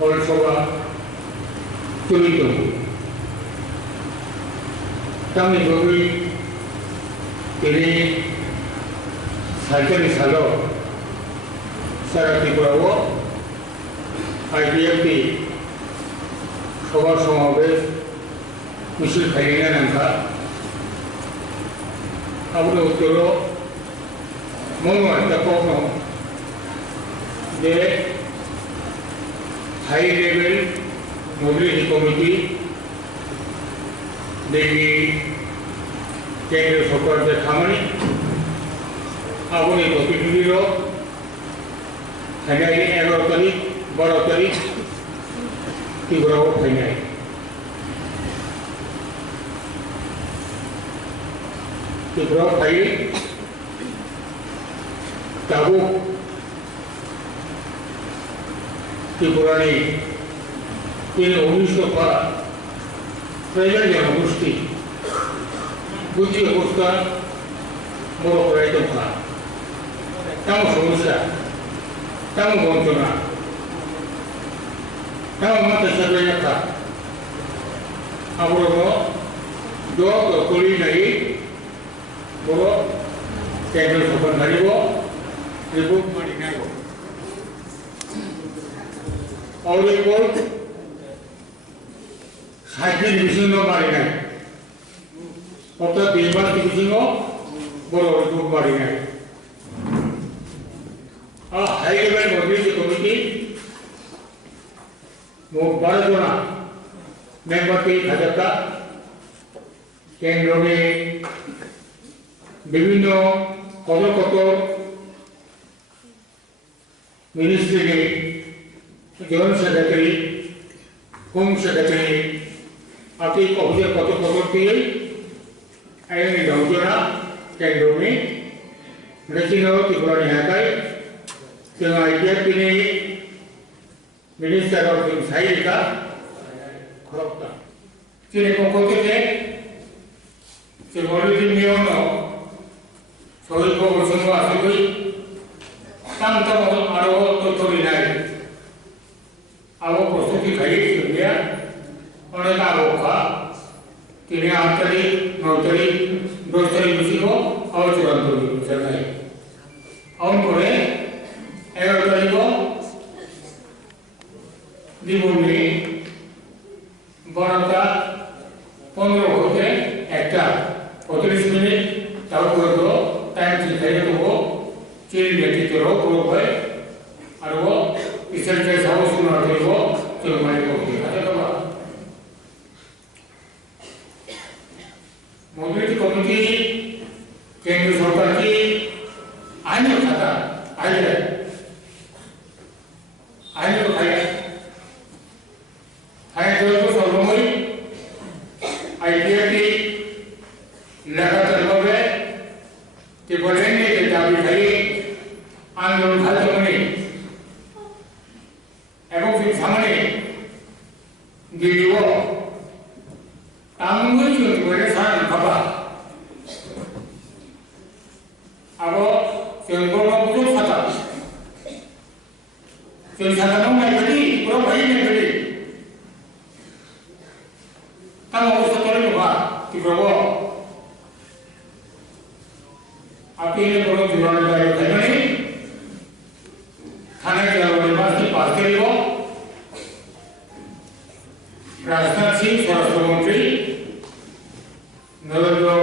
벌써가 뚫리고 땅에 거기 이리 살전이 살로 살아기고하고 IPFP 소가송업에 무실 발행하는가 아무것도로 뭔가 있다고 내 high level mobility committee देखी केंद्र सरकार के खामानी अपनी गतिविधि फैनाई 11 तारीख 12 तारीख तीव्र फैनाई तीव्र फाई ताबू त्रिपुरानी तीन 1900 प्रजा जनगोष्ठी बुद्धि अवस्था बड़ पढ़ाई तम समस्या तम वंचना तम मत सर्वेखा अब जो कली नहीं बड़ केंद्र सरकार धारिब रिपोर्ट मानिनांगौ और रिपोर्ट साइकेल डिविजन मारिनाय अर्थात बेबार डिविजन बड़ रिपोर्ट मारिनाय हाई लेवल मोबिलिटी कमिटी 12 जना मेंबर के थाका केंद्र में विभिन्न पदकतर मिनिस्ट्री के जॉइंट सेक्रेटरी होम सेक्रेटरी आदि ऑफिसर पदोन्नति आयनि दौजना केंद्र में रेजिनाल त्रिपुरानि हाथाय जों IPFP नि मिनिस्टार ऑफ साइलिका खरबता जिनि पक्ष থেকে যে মরুদি নিয়ম সহিত বসন্ত আসলে তাম আরো তথ্য নাই आवक प्रस्तुति खाई सुनिया अनेक आवका तीन 8 तारीख 9 तारीख 10 तारीख मिसिको और 4 तारीख चलाए और परे 11 तारीख को दिवनी 12টা 15 होते একটা 35 मिनट তাও করব টাইম ঠিক হয়ে দেব চিল নেটি করো পুরো হয় আর ও रिसर्च हाउस को मोबिलिटी कमिटी केंद्र सरकार की आईन खाता आईन तो सर्वमय IPFP लगातार भावे त्रिपुरानि दाबी खाई आंदोलन खालामनानै এবং সেই সামনে দিলিও তাঙ্গুই চুরি সান খাবা আবো সেলগোনো বুঝো খাতা সেই সাধারণ মাইগি পুরো ভাই নেগি তাম অবস্থা করে বা কি প্রভু আপনি কোনো জীবনের দায়িত্ব থাকেনি थाने के निवास की पास करियो राजनाथ सिंह स्वराष्ट्र मंत्री नरेंद्र